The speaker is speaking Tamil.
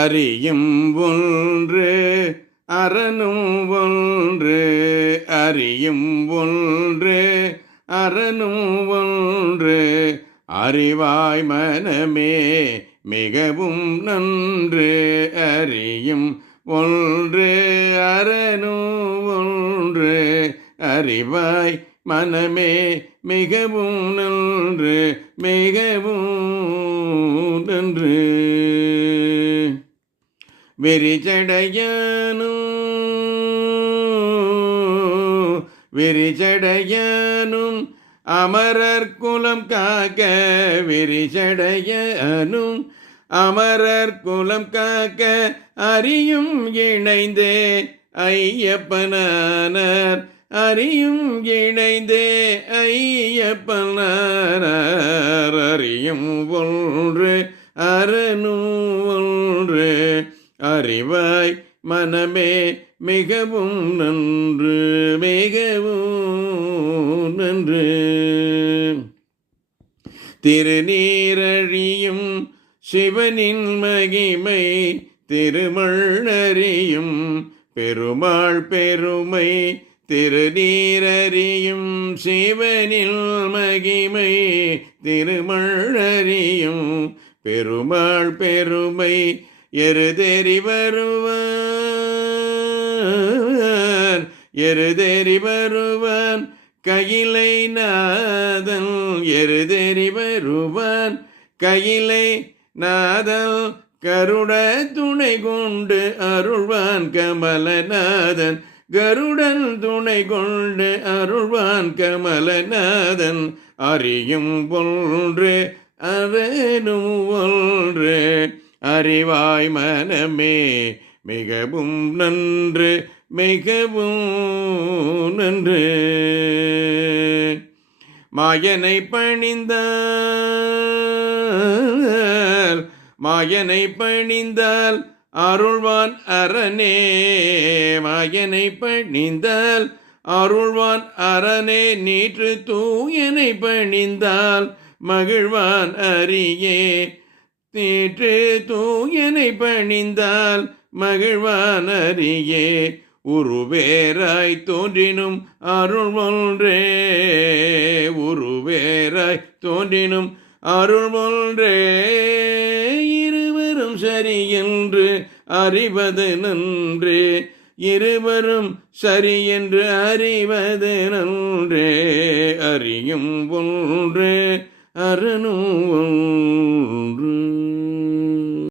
அறியும் ஒன்று அரணும் ஒன்று, அறியும் ஒன்று அரணும் ஒன்று, அறிவாய் மனமே மிகவும் நன்று. அறியும் ஒன்று அரணும் ஒன்று, அறிவாய் மனமே மிகவும் நன்று, மிகவும் நன்று. விரிச்சடையனும் அமரர் குலம் காக்க, விரிச்சடையனும் அமரர் குலம் காக்க, அறியும் இணைந்தே ஐயப்பனார், அறியும் இணைந்தே ஐயப்பனார். அறியும் ஒன்று அரணும் ஒன்று, அறிவாய் மனமே மிகவும் நன்று, மிகவும் நன்று. திருநீரழியும் சிவனின் மகிமை, திருமழறியும் பெருமாள் பெருமை. திருநீரறியும் சிவனில் மகிமை, திருமழறியும் பெருமாள் பெருமை. எருதேறி வருவான், எருதேறி வருவான் கையிலை நாதன், எருதேறி வருவான் கையிலை நாதன். கருட துணை கொண்டு அருள்வான் கமலநாதன், கருடன் துணை கொண்டு அருள்வான் கமலநாதன். அறியும் ஒன்று அரணும் ஒன்று, அறிவாய் மனமே மிகவும் நன்று, மிகவும் நன்று. மாயனை பணிந்தால், மாயனை பணிந்தால் அருள்வான் அரணே, மாயனை பணிந்தால் அருள்வான் அரணே. நீற்று தூயனை பணிந்தால் மகிழ்வான் அரியே, நீற்று தூயனை பணிந்தால் மகிழ்வான் அரியே. உருவேராய் தோன்றினும் அருள் ஒன்றே, உருவேராய் தோன்றினும் அருள் ஒன்றே. இருவரும் சரி என்று அறிவது நன்றே, இருவரும் சரி என்று அறிவது நன்றே. அறியும் ஒன்று அரணும் ஒன்று.